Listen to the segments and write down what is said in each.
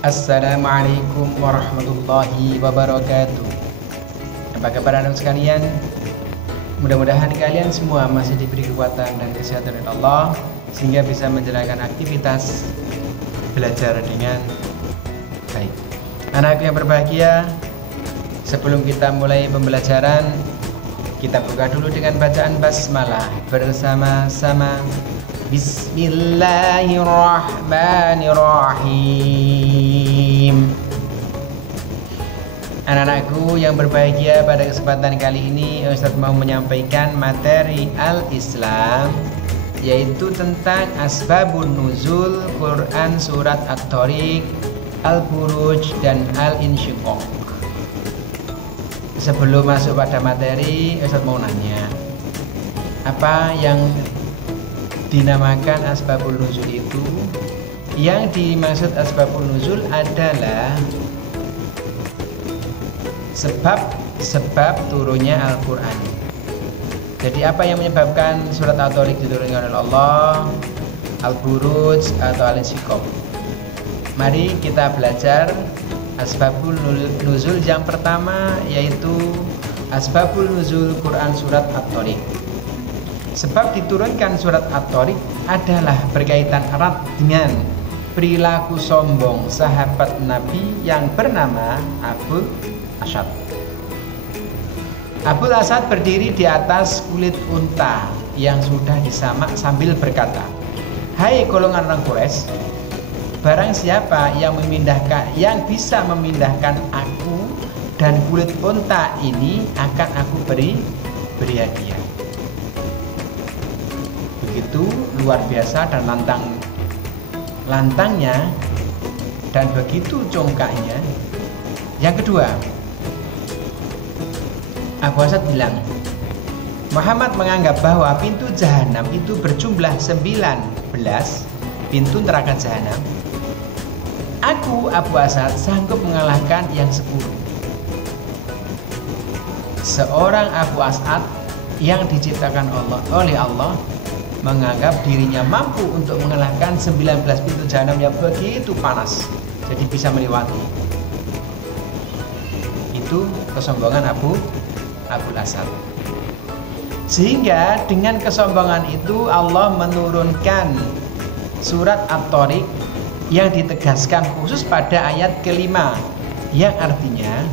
Assalamualaikum warahmatullahi wabarakatuh. Apa kabar anak sekalian? Mudah-mudahan kalian semua masih diberi kekuatan dan kesehatan oleh Allah sehingga bisa menjalankan aktivitas belajar dengan baik. Anak yang berbahagia, sebelum kita mulai pembelajaran, kita buka dulu dengan bacaan basmalah bersama-sama. Bismillahirrahmanirrahim. Anak-anakku yang berbahagia, pada kesempatan kali ini Ustadz mau menyampaikan materi Al-Islam, yaitu tentang Asbabun Nuzul Quran Surat At-Thariq, Al-Buruj, dan Al-Insyiqaq. Sebelum masuk pada materi, Ustadz mau nanya, apa yang dinamakan asbabul nuzul itu? Yang dimaksud asbabul nuzul adalah sebab turunnya Al-Quran. Jadi apa yang menyebabkan surat At-Thariq diturunkan oleh Allah, Al-Buruj atau Al-Insyiqaq? Mari kita belajar asbabul nuzul yang pertama, yaitu asbabul nuzul Quran surat At-Thariq. Sebab diturunkan surat At-Thariq adalah berkaitan erat dengan perilaku sombong sahabat Nabi yang bernama Abul Asad. Abul Asad berdiri di atas kulit unta yang sudah disamak sambil berkata, "Hai golongan orang Quraisy, barang siapa yang bisa memindahkan aku dan kulit unta ini akan aku beri hadiah." Begitu luar biasa dan lantangnya dan begitu congkaknya. Yang kedua, Abu Asad bilang, Muhammad menganggap bahwa pintu jahanam itu berjumlah 19 pintu neraka jahanam. Aku, Abu Asad, sanggup mengalahkan yang 10. Seorang Abu Asad yang diciptakan oleh Allah menganggap dirinya mampu untuk mengalahkan 19 pintu jahanam yang begitu panas, jadi bisa melewati. Itu kesombongan Abu Asad. Sehingga dengan kesombongan itu Allah menurunkan surat At-Thariq yang ditegaskan khusus pada ayat kelima, yang artinya,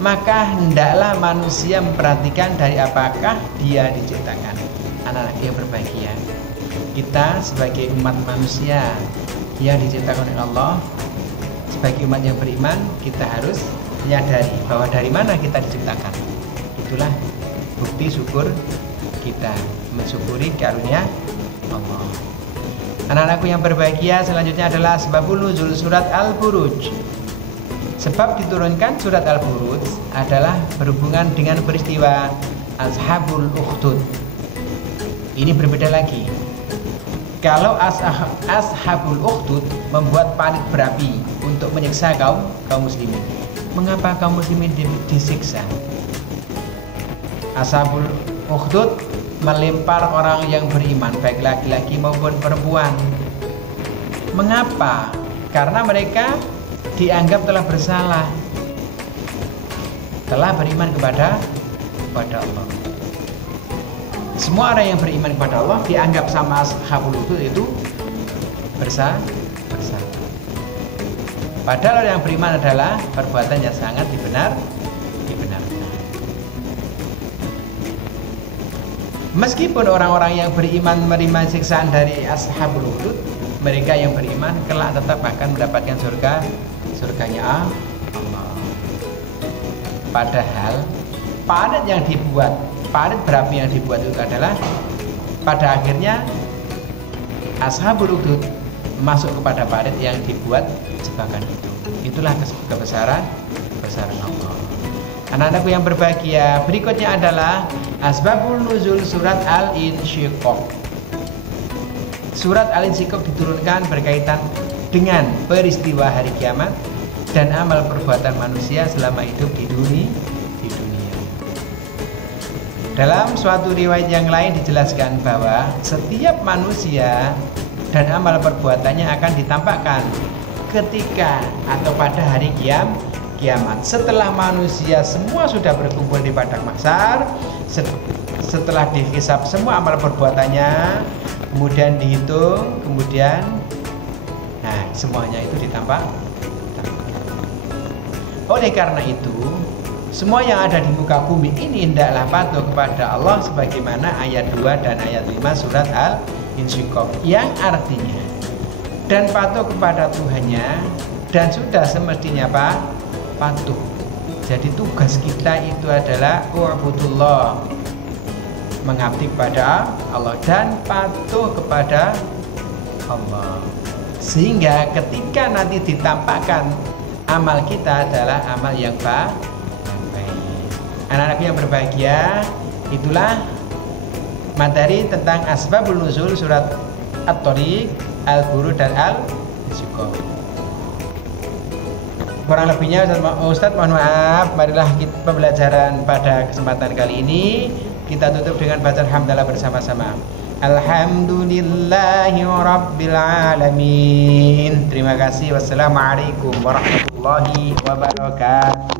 maka hendaklah manusia memperhatikan dari apakah dia diciptakan. Anak-anak yang berbahagia, kita sebagai umat manusia yang diciptakan oleh Allah, sebagai umat yang beriman, kita harus menyadari bahwa dari mana kita diciptakan. Itulah bukti syukur kita, mensyukuri karunia Allah. Anak-anakku yang berbahagia, selanjutnya adalah sebabul nuzul surat Al-Buruj. Sebab diturunkan surat Al-Buruj adalah berhubungan dengan peristiwa Ashabul Ukhdud. Ini berbeda lagi. Kalau Ashabul Ukhdud membuat parit berapi untuk menyiksa kaum muslimin. Mengapa kaum muslimin disiksa? Ashabul Ukhdud melempar orang yang beriman, baik laki-laki maupun perempuan. Mengapa? Karena mereka dianggap telah bersalah, telah beriman kepada Allah. Semua orang yang beriman kepada Allah dianggap sama Ashabul Ukhdud itu bersalah. Padahal orang yang beriman adalah perbuatan yang sangat dibenarkan. Meskipun orang-orang yang beriman menerima siksaan dari Ashabul Ukhdud, mereka yang beriman kelak tetap akan mendapatkan surganya Allah. Padahal parit berapi yang dibuat itu adalah pada akhirnya Ashabul Ukhdud masuk kepada parit yang dibuat jebakan itu. Itulah kebesaran Allah. Anak-anakku yang berbahagia, berikutnya adalah asbabul nuzul surat Al-Insyiqaq. Surat Al-Insyiqaq diturunkan berkaitan dengan peristiwa hari kiamat dan amal perbuatan manusia selama hidup di dunia. Dalam suatu riwayat yang lain dijelaskan bahwa setiap manusia dan amal perbuatannya akan ditampakkan ketika atau pada hari kiamat, setelah manusia semua sudah berkumpul di padang mahsyar, setelah dihisab semua amal perbuatannya, kemudian dihitung, kemudian semuanya itu ditampak. Oleh karena itu, semua yang ada di muka bumi ini hendaklah patuh kepada Allah sebagaimana ayat 2 dan ayat 5 surat Al-Insyiqaq, yang artinya dan patuh kepada Tuhannya, dan sudah semestinya patuh. Jadi tugas kita itu adalah u'budullah, mengabdi kepada Allah dan patuh kepada Allah. Sehingga ketika nanti ditampakkan amal kita adalah amal yang baik. Anak-anakku yang berbahagia, itulah materi tentang asbabun nuzul surat At-Thariq, Al-Buruj dan Al-Insyiqaq. Kurang lebihnya Ustaz mohon maaf. Marilah kita pembelajaran pada kesempatan kali ini kita tutup dengan bacaan hamdalah bersama-sama. Alhamdulillahi rabbil alamin. Terima kasih. Wassalamualaikum warahmatullahi wabarakatuh.